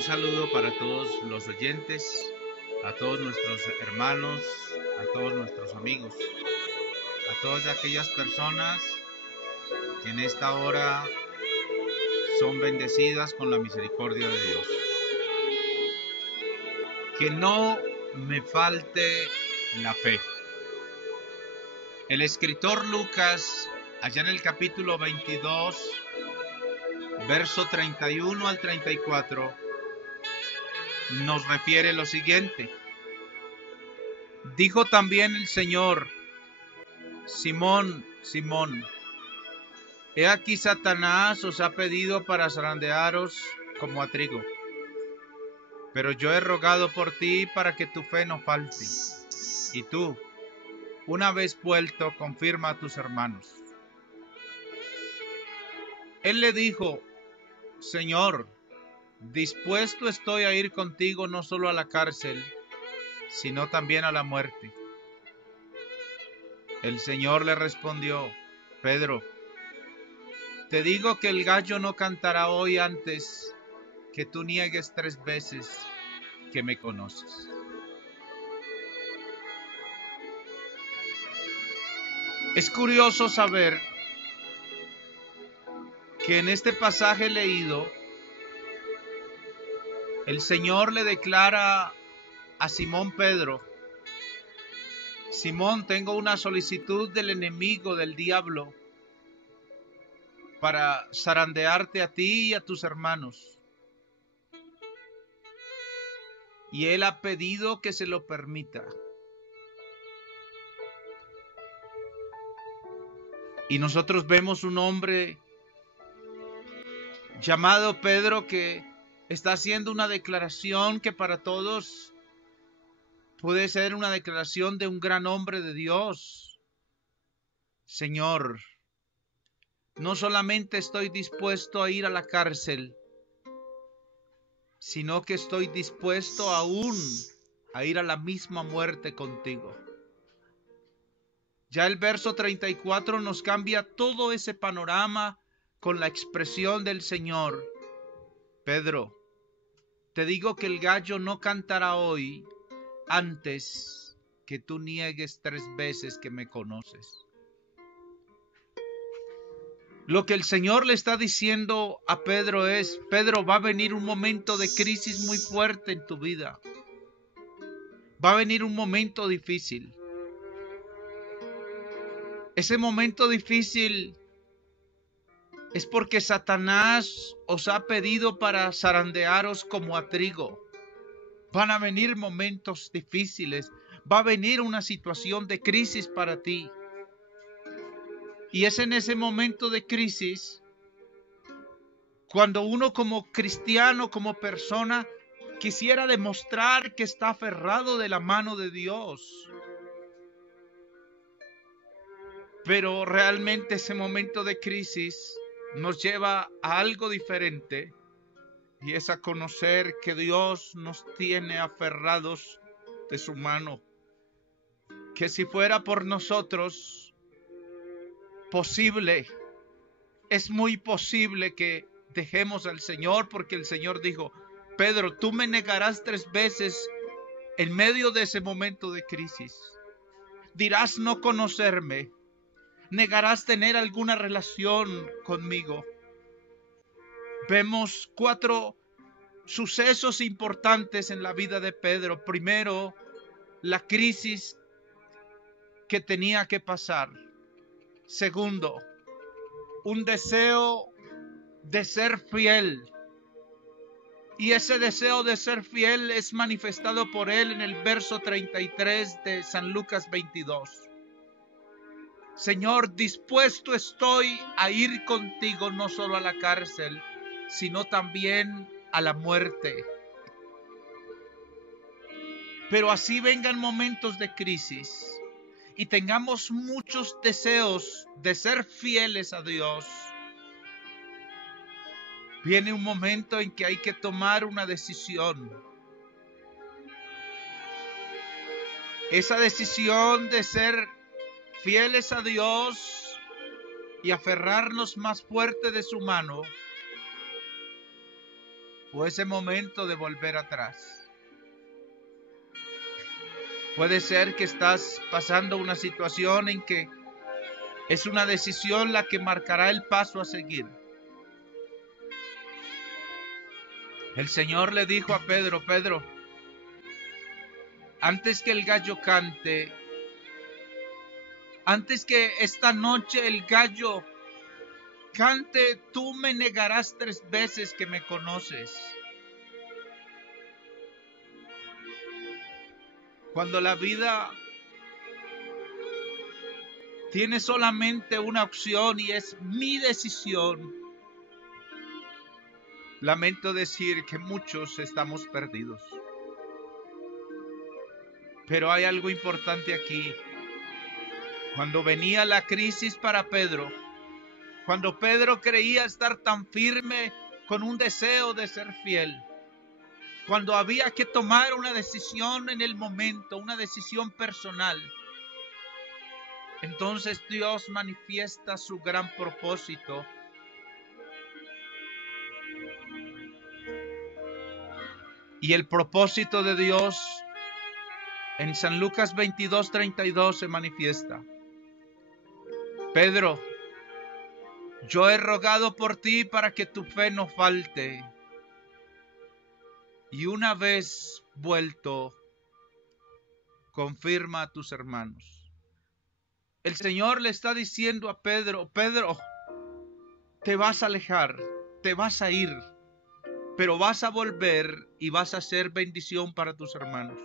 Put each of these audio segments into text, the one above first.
Un saludo para todos los oyentes, a todos nuestros hermanos, a todos nuestros amigos, a todas aquellas personas que en esta hora son bendecidas con la misericordia de Dios. Que no me falte la fe. El escritor Lucas, allá en el capítulo 22, verso 31 al 34, nos refiere lo siguiente. Dijo también el Señor: Simón, Simón, he aquí Satanás os ha pedido para zarandearos como a trigo. Pero yo he rogado por ti para que tu fe no falte. Y tú, una vez vuelto, confirma a tus hermanos. Él le dijo: Señor, dispuesto estoy a ir contigo no solo a la cárcel, sino también a la muerte. El Señor le respondió: Pedro, te digo que el gallo no cantará hoy antes que tú niegues 3 veces que me conoces. Es curioso saber que en este pasaje leído, el Señor le declara a Simón Pedro: Simón, tengo una solicitud del enemigo, del diablo, para zarandearte a ti y a tus hermanos. Y él ha pedido que se lo permita. Y nosotros vemos un hombre llamado Pedro que está haciendo una declaración que para todos puede ser una declaración de un gran hombre de Dios. Señor, no solamente estoy dispuesto a ir a la cárcel, sino que estoy dispuesto aún a ir a la misma muerte contigo. Ya el verso 34 nos cambia todo ese panorama con la expresión del Señor: Pedro, te digo que el gallo no cantará hoy antes que tú niegues 3 veces que me conoces. Lo que el Señor le está diciendo a Pedro es: Pedro, va a venir un momento de crisis muy fuerte en tu vida. Va a venir un momento difícil. Ese momento difícil es porque Satanás os ha pedido para zarandearos como a trigo. Van a venir momentos difíciles. Va a venir una situación de crisis para ti. Y es en ese momento de crisis cuando uno como cristiano, como persona, quisiera demostrar que está aferrado de la mano de Dios. Pero realmente ese momento de crisis nos lleva a algo diferente, y es a conocer que Dios nos tiene aferrados de su mano. Que si fuera por nosotros posible, es muy posible que dejemos al Señor, porque el Señor dijo: Pedro, tú me negarás 3 veces en medio de ese momento de crisis. Dirás no conocerme, negarás tener alguna relación conmigo. Vemos 4 sucesos importantes en la vida de Pedro. Primero, la crisis que tenía que pasar. Segundo, un deseo de ser fiel. Y ese deseo de ser fiel es manifestado por él en el verso 33 de San Lucas 22. Señor, dispuesto estoy a ir contigo no solo a la cárcel, sino también a la muerte. Pero así vengan momentos de crisis y tengamos muchos deseos de ser fieles a Dios, viene un momento en que hay que tomar una decisión. Esa decisión de ser fieles a Dios y aferrarnos más fuerte de su mano o ese momento de volver atrás. Puede ser que estás pasando una situación en que es una decisión la que marcará el paso a seguir. El Señor le dijo a Pedro: Pedro, antes que el gallo cante, antes que esta noche el gallo cante, tú me negarás 3 veces que me conoces. Cuando la vida tiene solamente una opción y es mi decisión, lamento decir que muchos estamos perdidos. Pero hay algo importante aquí. Cuando venía la crisis para Pedro, cuando Pedro creía estar tan firme con un deseo de ser fiel, cuando había que tomar una decisión en el momento, una decisión personal, entonces Dios manifiesta su gran propósito. Y el propósito de Dios en San Lucas 22:32 se manifiesta. Pedro, yo he rogado por ti para que tu fe no falte. Y una vez vuelto, confirma a tus hermanos. El Señor le está diciendo a Pedro: Pedro, te vas a alejar, te vas a ir, pero vas a volver y vas a ser bendición para tus hermanos.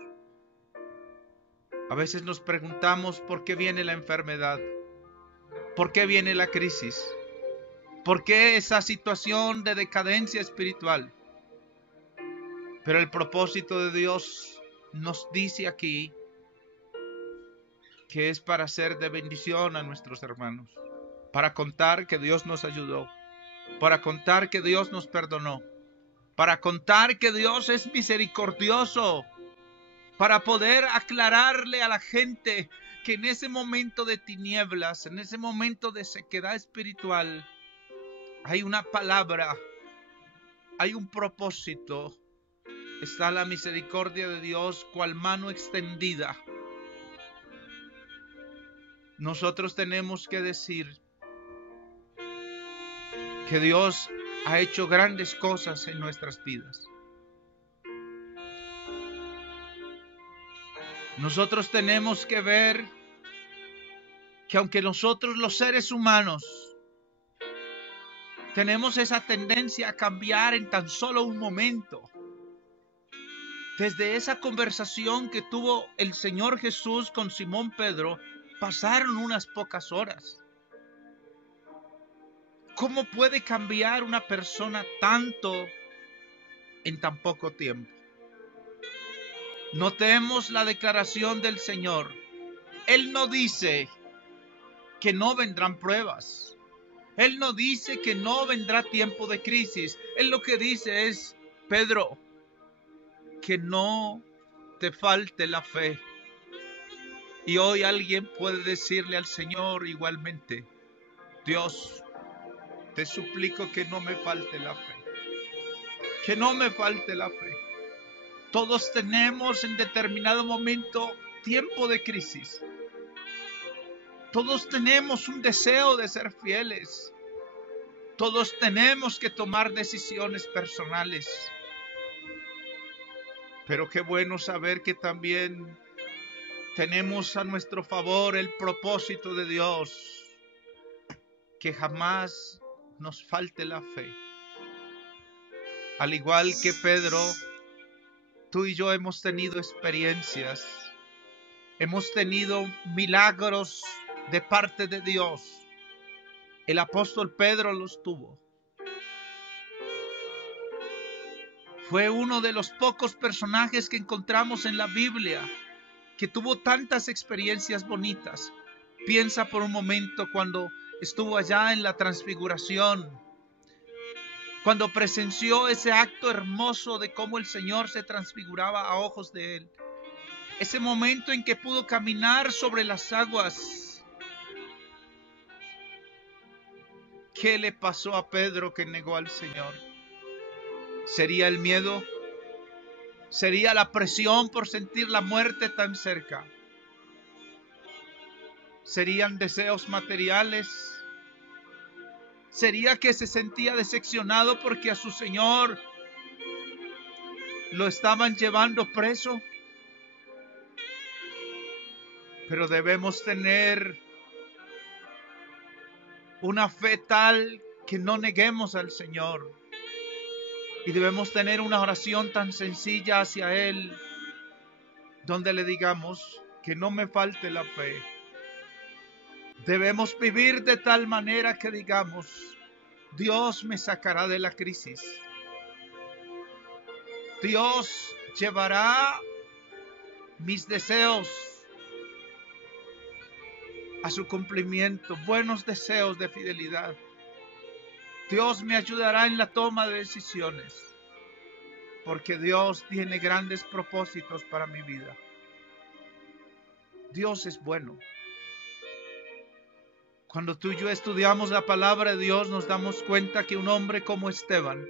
A veces nos preguntamos por qué viene la enfermedad, por qué viene la crisis, por qué esa situación de decadencia espiritual. Pero el propósito de Dios nos dice aquí que es para ser de bendición a nuestros hermanos, para contar que Dios nos ayudó, para contar que Dios nos perdonó, para contar que Dios es misericordioso, para poder aclararle a la gente que en ese momento de tinieblas, en ese momento de sequedad espiritual, hay una palabra, hay un propósito, está la misericordia de Dios cual mano extendida. Nosotros tenemos que decir que Dios ha hecho grandes cosas en nuestras vidas. Nosotros tenemos que ver que aunque nosotros los seres humanos tenemos esa tendencia a cambiar en tan solo un momento, desde esa conversación que tuvo el Señor Jesús con Simón Pedro, pasaron unas pocas horas. ¿Cómo puede cambiar una persona tanto en tan poco tiempo? Notemos la declaración del Señor. Él no dice que no vendrán pruebas. Él no dice que no vendrá tiempo de crisis. Él lo que dice es: Pedro, que no te falte la fe. Y hoy alguien puede decirle al Señor igualmente: Dios, te suplico que no me falte la fe. Que no me falte la fe. Todos tenemos en determinado momento tiempo de crisis. Todos tenemos un deseo de ser fieles. Todos tenemos que tomar decisiones personales. Pero qué bueno saber que también tenemos a nuestro favor el propósito de Dios. Que jamás nos falte la fe. Al igual que Pedro, tú y yo hemos tenido experiencias. Hemos tenido milagros de parte de Dios. El apóstol Pedro los tuvo. Fue uno de los pocos personajes que encontramos en la Biblia que tuvo tantas experiencias bonitas. Piensa por un momento cuando estuvo allá en la transfiguración, cuando presenció ese acto hermoso de cómo el Señor se transfiguraba a ojos de él. Ese momento en que pudo caminar sobre las aguas. ¿Qué le pasó a Pedro que negó al Señor? ¿Sería el miedo? ¿Sería la presión por sentir la muerte tan cerca? ¿Serían deseos materiales? ¿Sería que se sentía decepcionado porque a su Señor lo estaban llevando preso? Pero debemos tener una fe tal que no neguemos al Señor. Y debemos tener una oración tan sencilla hacia Él, donde le digamos que no me falte la fe. Debemos vivir de tal manera que digamos, Dios me sacará de la crisis. Dios llevará mis deseos a su cumplimiento, buenos deseos de fidelidad. Dios me ayudará en la toma de decisiones, porque Dios tiene grandes propósitos para mi vida. Dios es bueno. Cuando tú y yo estudiamos la palabra de Dios, nos damos cuenta que un hombre como Esteban,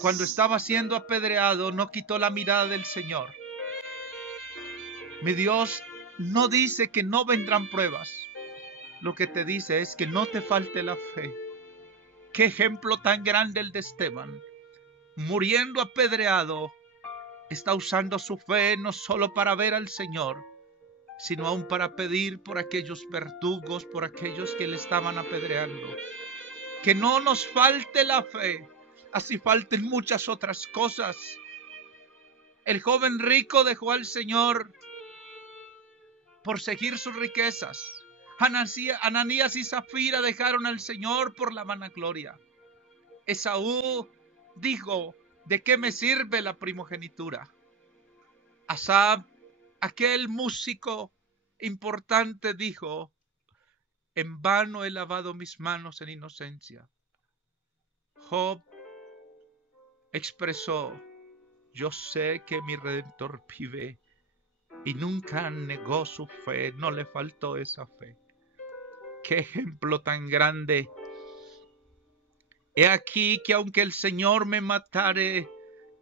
cuando estaba siendo apedreado, no quitó la mirada del Señor. Mi Dios no dice que no vendrán pruebas. Lo que te dice es que no te falte la fe. Qué ejemplo tan grande el de Esteban. Muriendo apedreado, está usando su fe no solo para ver al Señor, sino aún para pedir por aquellos verdugos, por aquellos que le estaban apedreando. Que no nos falte la fe, así falten muchas otras cosas. El joven rico dejó al Señor por seguir sus riquezas. Ananías y Zafira dejaron al Señor por la vanagloria. Esaú dijo, ¿de qué me sirve la primogenitura? Asaf, aquel músico importante, dijo, en vano he lavado mis manos en inocencia. Job expresó, yo sé que mi Redentor vive, y nunca negó su fe, no le faltó esa fe. Qué ejemplo tan grande. He aquí que aunque el Señor me matare,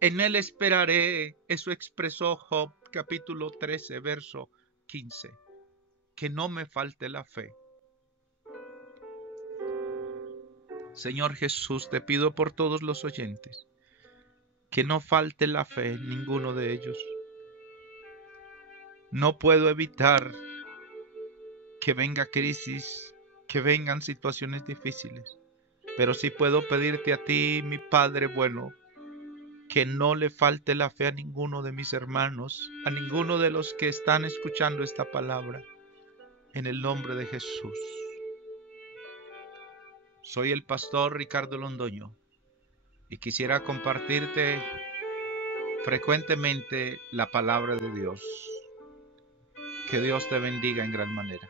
en él esperaré. Eso expresó Job, capítulo 13, verso 15. Que no me falte la fe. Señor Jesús, te pido por todos los oyentes, que no falte la fe en ninguno de ellos. No puedo evitar que venga crisis, que vengan situaciones difíciles, pero sí puedo pedirte a ti, mi Padre bueno, que no le falte la fe a ninguno de mis hermanos, a ninguno de los que están escuchando esta palabra, en el nombre de Jesús. Soy el pastor Ricardo Londoño y quisiera compartirte frecuentemente la palabra de Dios. Que Dios te bendiga en gran manera.